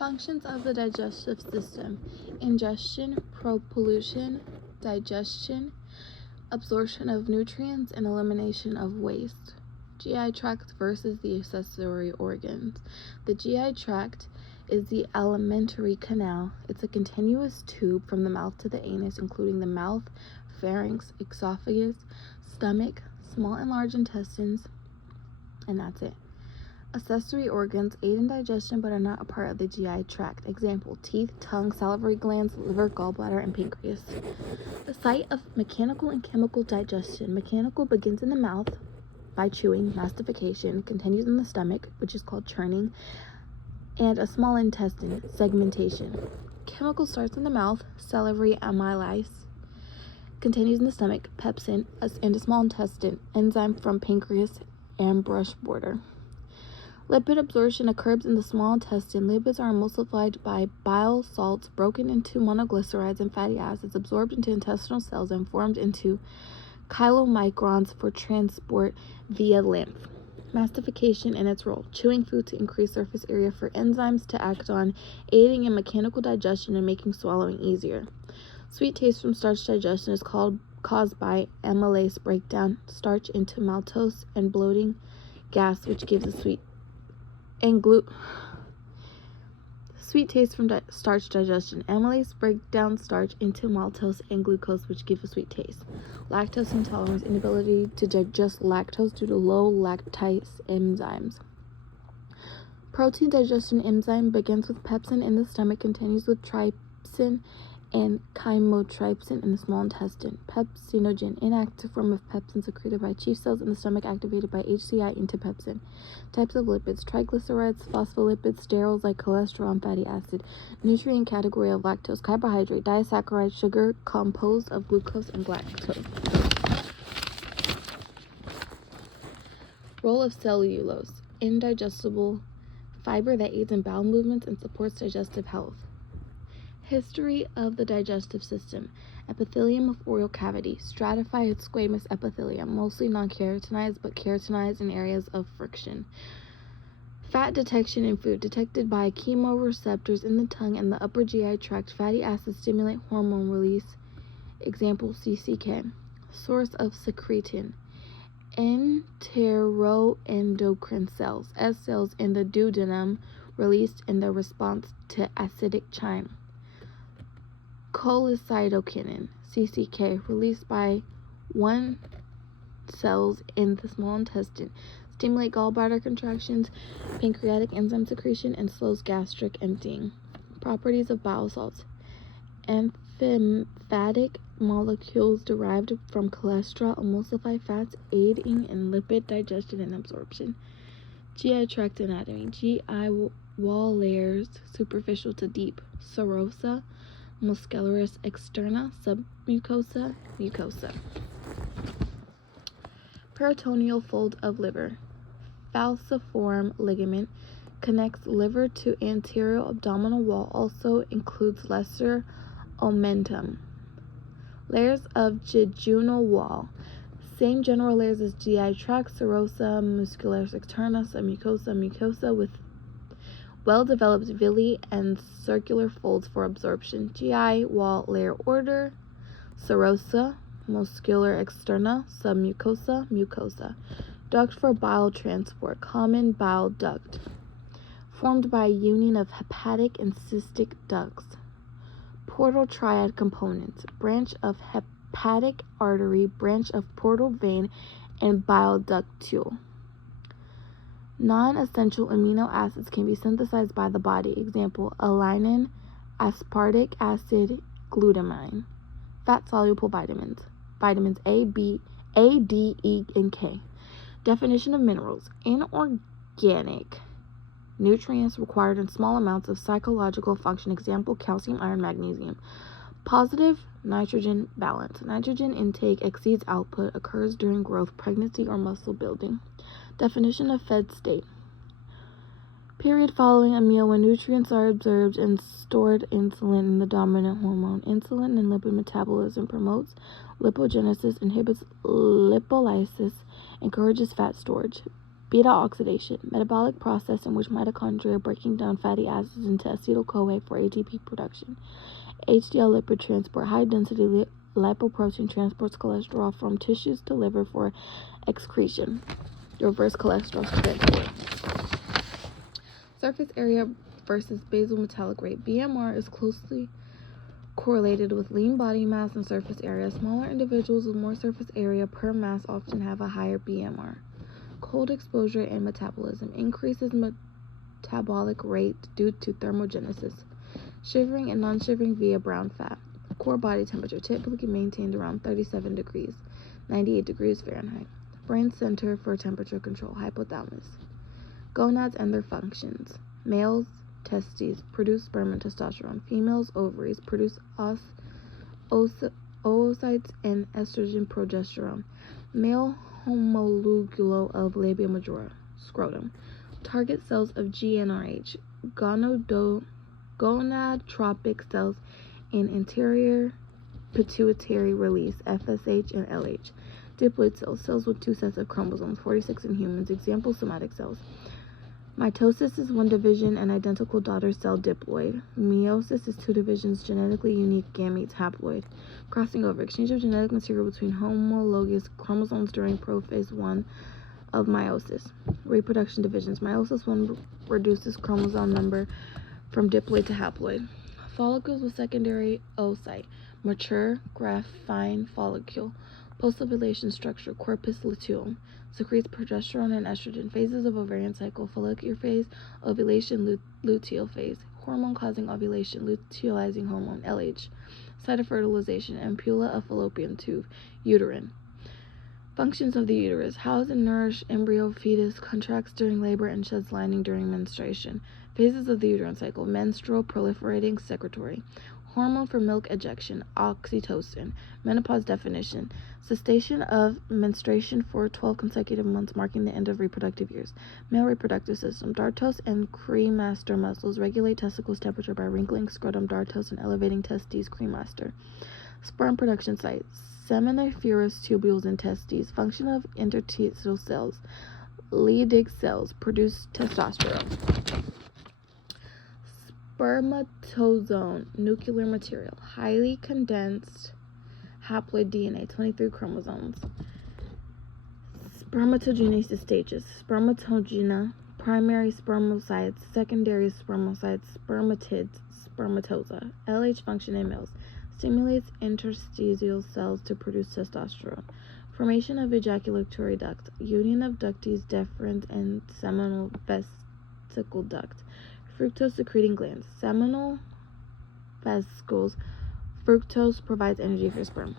Functions of the digestive system: ingestion, propulsion, digestion, absorption of nutrients, and elimination of waste. GI tract versus the accessory organs. The GI tract is the alimentary canal. It's a continuous tube from the mouth to the anus, including the mouth, pharynx, esophagus, stomach, small and large intestines, and that's it. Accessory organs aid in digestion but are not a part of the GI tract. Example: teeth, tongue, salivary glands, liver, gallbladder, and pancreas. The site of mechanical and chemical digestion. Mechanical begins in the mouth by chewing, mastification, continues in the stomach, which is called churning, and a small intestine, segmentation. Chemical starts in the mouth, salivary amylase, continues in the stomach, pepsin, and a small intestine, enzyme from pancreas and brush border. Lipid absorption occurs in the small intestine. Lipids are emulsified by bile salts, broken into monoglycerides and fatty acids, absorbed into intestinal cells, and formed into chylomicrons for transport via lymph. Mastification and its role: chewing food to increase surface area for enzymes to act on, aiding in mechanical digestion and making swallowing easier. Sweet taste from starch digestion is caused by amylase breakdown, starch into maltose, and bloating gas, which gives a sweet taste from starch digestion. Amylase break down starch into maltose and glucose, which give a sweet taste. Lactose intolerance: inability to digest lactose due to low lactase enzymes. Protein digestion enzyme begins with pepsin in the stomach, continues with trypsin and chymotrypsin in the small intestine. Pepsinogen: inactive form of pepsin secreted by chief cells in the stomach, activated by HCI into pepsin. Types of lipids: triglycerides, phospholipids, sterols like cholesterol and fatty acid. Nutrient category of lactose: carbohydrate, disaccharide, sugar composed of glucose and galactose. Role of cellulose: indigestible fiber that aids in bowel movements and supports digestive health. History of the digestive system: epithelium of oral cavity, stratified squamous epithelium, mostly non-keratinized but keratinized in areas of friction. Fat detection in food, detected by chemoreceptors in the tongue and the upper GI tract. Fatty acids stimulate hormone release. Example: CCK. Source of secretin: enteroendocrine cells, S cells in the duodenum, released in the response to acidic chyme. Cholecytokinin, CCK, released by 1 cells in the small intestine, stimulate gallbladder contractions, pancreatic enzyme secretion, and slows gastric emptying. Properties of bile salts: amphiphadic molecules derived from cholesterol emulsify fats, aiding in lipid digestion and absorption. GI tract anatomy: GI wall layers, superficial to deep, serosa, muscularis externa, submucosa, mucosa. Peritoneal fold of liver: falciform ligament, connects liver to anterior abdominal wall, also includes lesser omentum. Layers of jejunal wall: same general layers as GI tract, serosa, muscularis externa, submucosa, mucosa, with well-developed villi and circular folds for absorption. GI wall layer order: serosa, muscular externa, submucosa, mucosa. Duct for bile transport: common bile duct, formed by union of hepatic and cystic ducts. Portal triad components: branch of hepatic artery, branch of portal vein, and bile ductule. Non-essential amino acids can be synthesized by the body. Example: alanine, aspartic acid, glutamine. Fat-soluble vitamins: vitamins A, B, A, D, E, and K. Definition of minerals: inorganic nutrients required in small amounts of psychological function. Example: calcium, iron, magnesium. Positive nitrogen balance: nitrogen intake exceeds output, occurs during growth, pregnancy, or muscle building. Definition of fed state: period following a meal when nutrients are absorbed and stored. Insulin in the dominant hormone. Insulin in lipid metabolism promotes lipogenesis, inhibits lipolysis, encourages fat storage. Beta oxidation, metabolic process in which mitochondria are breaking down fatty acids into acetyl-CoA for ATP production. HDL lipid transport, high-density lipoprotein transports cholesterol from tissues to liver for excretion. Reverse cholesterol transport. Surface area versus basal metabolic rate. BMR is closely correlated with lean body mass and surface area. Smaller individuals with more surface area per mass often have a higher BMR. Cold exposure and metabolism increases metabolic rate due to thermogenesis. Shivering and non-shivering via brown fat. Core body temperature typically maintained around 37 degrees, 98 degrees Fahrenheit. Brain center for temperature control, hypothalamus. Gonads and their functions. Males, testes, produce sperm and testosterone. Females, ovaries, produce oocytes and estrogen progesterone. Male homologulo of labia majora, scrotum. Target cells of GnRH, gonadotropic cells in anterior pituitary release, FSH and LH. Diploid cells, cells with 2 sets of chromosomes, 46 in humans. Example, somatic cells. Mitosis is 1 division and identical daughter cell diploid. Meiosis is 2 divisions, genetically unique gametes haploid. Crossing over, exchange of genetic material between homologous chromosomes during prophase 1 of meiosis. Reproduction divisions. Meiosis 1 reduces chromosome number from diploid to haploid. Follicles with secondary oocyte. Mature, graphene follicle. Post-ovulation structure, corpus luteum. Secretes progesterone and estrogen. Phases of ovarian cycle, follicular phase, ovulation, luteal phase. Hormone causing ovulation, luteinizing hormone, LH. Site of fertilization, ampulla of fallopian tube, uterine. Functions of the uterus. House and nourish embryo, fetus, contracts during labor and sheds lining during menstruation. Phases of the uterine cycle, menstrual, proliferating, secretory. Hormone for milk ejection, oxytocin. Menopause definition. Cessation of menstruation for 12 consecutive months, marking the end of reproductive years. Male reproductive system. Dartos and cremaster muscles regulate testicles temperature by wrinkling scrotum dartos and elevating testes cremaster. Sperm production site. Seminiferous tubules in testes. Function of interstitial cells. Leydig cells produce testosterone. Spermatozoon, nuclear material, highly condensed haploid DNA, 23 chromosomes. Spermatogenesis stages. Spermatogena, primary spermocytes, secondary spermocytes, spermatids, spermatoza. LH function in males. Stimulates interstitial cells to produce testosterone. Formation of ejaculatory duct. Union of ductus deferens and seminal vesicle duct. Fructose secreting glands. Seminal vesicles. Fructose provides energy for sperm.